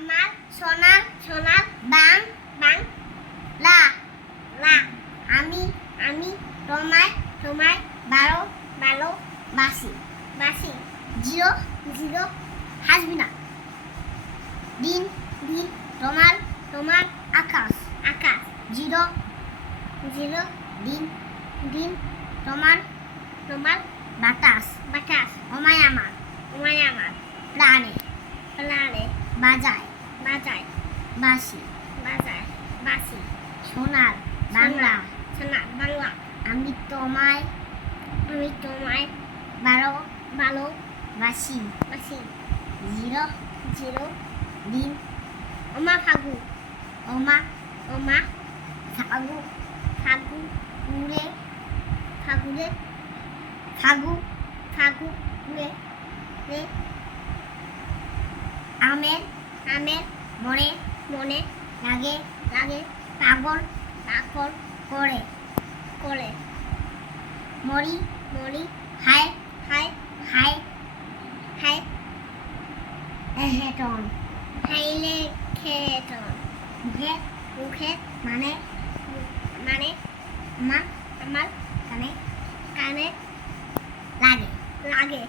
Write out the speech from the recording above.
আমার সোনার সোনার বাং বাং লা লা আমি আমি তোমায় তোমায় ভালো ভালো বাসি বাসি জিরো জিরো হাসবি না দিন দিন তোমার তোমার আকাশ আকাশ জিরো জিরো দিন দিন তোমার তোমার বাতাস বাতাস ওমায় আমার প্রাণে প্রাণে বাজায় বাজায় বাসি বাজায় বাসি সোনার বাংলা সোনার বাংলা আমি তোমায় ভালো ভালো বাসি বাসি জিরো জিরো দিন ওমা ফাগু ওমা ওমা ফাগু ফাগু উড়ে ফাগুরে ফাগু ফাগু উড়ে রে আমের আমের মনে মনে লাগে লাগে পাগল পাগল করে করে মরি মরি হায় হায় হায় হায় হেটন হাইলে খেটন মুখে মুখে মানে মানে আমার আমার কানে কানে লাগে লাগে